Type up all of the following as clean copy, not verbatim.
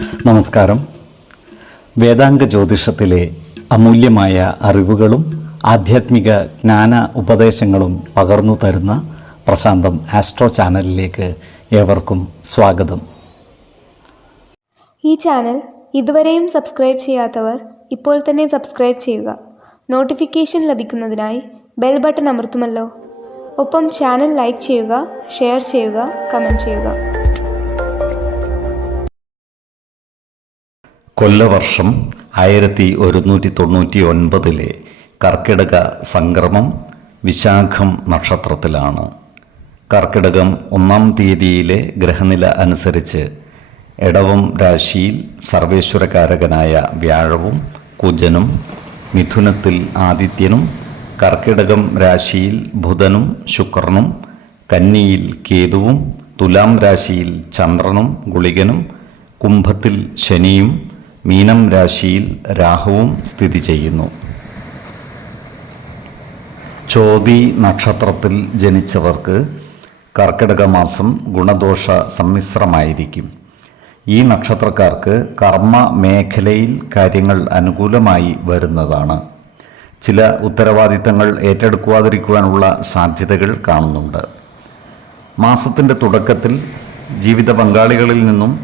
നമസ്കാരം. വേദാംഗ ജ്യോതിഷത്തിലെ അമൂല്യമായ അറിവുകളും ആധ്യാത്മിക ജ്ഞാന ഉപദേശങ്ങളും പകർന്നു തരുന്ന പ്രശാന്തം ആസ്ട്രോ ചാനലിലേക്ക് ഏവർക്കും സ്വാഗതം. ഈ ചാനൽ ഇതുവരെയും സബ്സ്ക്രൈബ് ചെയ്യാത്തവർ ഇപ്പോൾ തന്നെ സബ്സ്ക്രൈബ് ചെയ്യുക. നോട്ടിഫിക്കേഷൻ ലഭിക്കുന്നതിനായി ബെൽ ബട്ടൺ അമർത്തുമല്ലോ. ഒപ്പം ചാനൽ ലൈക്ക് ചെയ്യുക, ഷെയർ ചെയ്യുക, കമൻറ്റ് ചെയ്യുക. കൊല്ലവർഷം 1199 കർക്കിടക സംക്രമം വിശാഖം നക്ഷത്രത്തിലാണ്. കർക്കിടകം 1-ാം തീയതിയിലെ ഗ്രഹനില അനുസരിച്ച് എടവം രാശിയിൽ സർവേശ്വരകാരകനായ വ്യാഴവും കുജനും, മിഥുനത്തിൽ ആദിത്യനും, കർക്കിടകം രാശിയിൽ ബുധനും ശുക്രനും, കന്നിയിൽ കേതുവും, തുലാം രാശിയിൽ ചന്ദ്രനും ഗുളികനും, കുംഭത്തിൽ ശനിയും, മീനം രാശിയിൽ രാഹുവും സ്ഥിതി ചെയ്യുന്നു. ചോതി നക്ഷത്രത്തിൽ ജനിച്ചവർക്ക് കർക്കിടക മാസം ഗുണദോഷ സമ്മിശ്രമായിരിക്കും. ഈ നക്ഷത്രക്കാർക്ക് കർമ്മ മേഖലയിൽ കാര്യങ്ങൾ അനുകൂലമായി വരുന്നതാണ്. ചില ഉത്തരവാദിത്തങ്ങൾ ഏറ്റെടുക്കാതിരിക്കുവാനുള്ള സാധ്യതകൾ കാണുന്നുണ്ട്. മാസത്തിൻ്റെ തുടക്കത്തിൽ ജീവിത പങ്കാളികളിൽ നിന്നും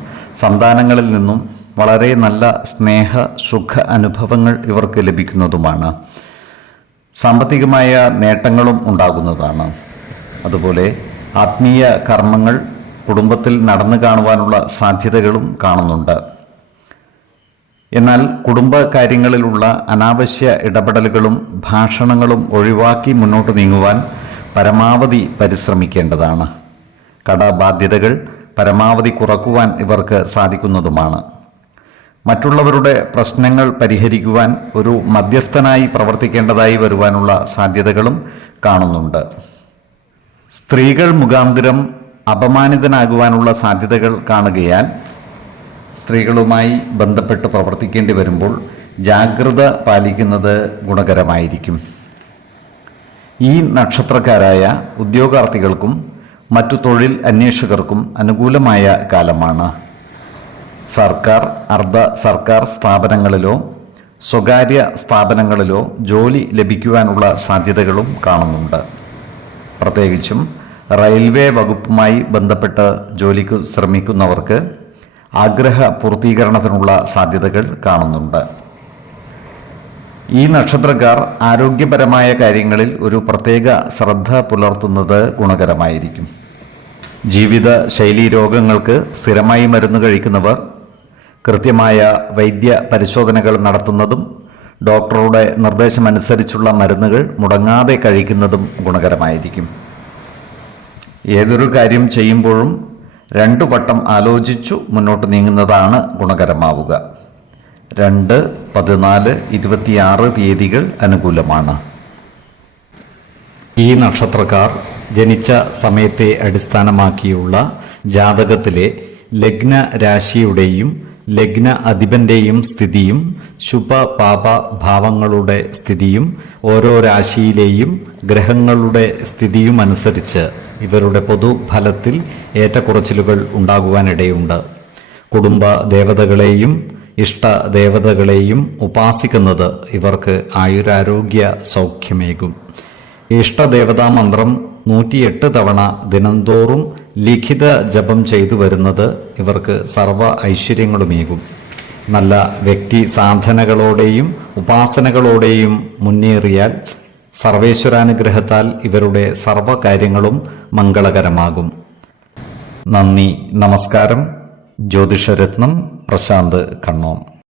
സന്താനങ്ങളിൽ നിന്നും വളരെ നല്ല സ്നേഹ സുഖ അനുഭവങ്ങൾ ഇവർക്ക് ലഭിക്കുന്നതുമാണ്. സാമ്പത്തികമായ നേട്ടങ്ങളും ഉണ്ടാകുന്നതാണ്. അതുപോലെ ആത്മീയ കർമ്മങ്ങൾ കുടുംബത്തിൽ നടന്നു കാണുവാനുള്ള സാധ്യതകളും കാണുന്നുണ്ട്. എന്നാൽ കുടുംബ കാര്യങ്ങളിലുള്ള അനാവശ്യ ഇടപെടലുകളും ഭാഷണങ്ങളും ഒഴിവാക്കി മുന്നോട്ട് നീങ്ങുവാൻ പരമാവധി പരിശ്രമിക്കേണ്ടതാണ്. കടബാധ്യതകൾ പരമാവധി കുറക്കുവാൻ ഇവർക്ക് സാധിക്കുന്നതുമാണ്. മറ്റുള്ളവരുടെ പ്രശ്നങ്ങൾ പരിഹരിക്കുവാൻ ഒരു മധ്യസ്ഥനായി പ്രവർത്തിക്കേണ്ടതായി വരുവാനുള്ള സാധ്യതകളും കാണുന്നുണ്ട്. സ്ത്രീകൾ മുഖാന്തരം അപമാനിതനാകുവാനുള്ള സാധ്യതകൾ കാണുകയാൽ സ്ത്രീകളുമായി ബന്ധപ്പെട്ട് പ്രവർത്തിക്കേണ്ടി വരുമ്പോൾ ജാഗ്രത പാലിക്കുന്നത് ഗുണകരമായിരിക്കും. ഈ നക്ഷത്രക്കാരായ ഉദ്യോഗാർത്ഥികൾക്കും മറ്റു തൊഴിൽ അന്വേഷകർക്കും അനുകൂലമായ കാലമാണ്. സർക്കാർ, അർദ്ധ സർക്കാർ സ്ഥാപനങ്ങളിലോ സ്വകാര്യ സ്ഥാപനങ്ങളിലോ ജോലി ലഭിക്കുവാനുള്ള സാധ്യതകളും കാണുന്നുണ്ട്. പ്രത്യേകിച്ചും റെയിൽവേ വകുപ്പുമായി ബന്ധപ്പെട്ട് ജോലിക്ക് ശ്രമിക്കുന്നവർക്ക് ആഗ്രഹ പൂർത്തീകരണത്തിനുള്ള സാധ്യതകൾ കാണുന്നുണ്ട്. ഈ നക്ഷത്രക്കാർ ആരോഗ്യപരമായ കാര്യങ്ങളിൽ ഒരു പ്രത്യേക ശ്രദ്ധ പുലർത്തുന്നത് ഗുണകരമായിരിക്കും. ജീവിത ശൈലീ രോഗങ്ങൾക്ക് സ്ഥിരമായി മരുന്ന് കഴിക്കുന്നവർ കൃത്യമായ വൈദ്യ പരിശോധനകൾ നടത്തുന്നതും ഡോക്ടറുടെ നിർദ്ദേശമനുസരിച്ചുള്ള മരുന്നുകൾ മുടങ്ങാതെ കഴിക്കുന്നതും ഗുണകരമായിരിക്കും. ഏതൊരു കാര്യം ചെയ്യുമ്പോഴും 2 വട്ടം ആലോചിച്ചു മുന്നോട്ട് നീങ്ങുന്നതാണ് ഗുണകരമാവുക. 2, 14, 26 തീയതികൾ അനുകൂലമാണ്. ഈ നക്ഷത്രക്കാർ ജനിച്ച സമയത്തെ അടിസ്ഥാനമാക്കിയുള്ള ജാതകത്തിലെ ലഗ്ന രാശിയുടെയും ലഗ്ന അധിപന്റെയും സ്ഥിതിയും ശുഭ പാപ ഭാവങ്ങളുടെ സ്ഥിതിയും ഓരോ രാശിയിലെയും ഗ്രഹങ്ങളുടെ സ്ഥിതിയും അനുസരിച്ച് ഇവരുടെ പൊതുഫലത്തിൽ ഏറ്റക്കുറച്ചിലുകൾ ഉണ്ടാകുവാനിടയുണ്ട്. കുടുംബ ദേവതകളെയും ഇഷ്ട ദേവതകളെയും ഉപാസിക്കുന്നത് ഇവർക്ക് ആയുരാരോഗ്യ സൗഖ്യമേകും. ഇഷ്ടദേവതാ മന്ത്രം 108 തവണ ദിനംതോറും ലിഖിത ജപം ചെയ്തു വരുന്നത് ഇവർക്ക് സർവ ഐശ്വര്യങ്ങളുമേകും. നല്ല വ്യക്തി സാധനകളോടെയും ഉപാസനകളോടെയും മുന്നേറിയാൽ സർവേശ്വരാനുഗ്രഹത്താൽ ഇവരുടെ സർവകാര്യങ്ങളും മംഗളകരമാകും. നന്ദി, നമസ്കാരം. ജ്യോതിഷരത്നം പ്രശാന്ത് കണ്ണോം.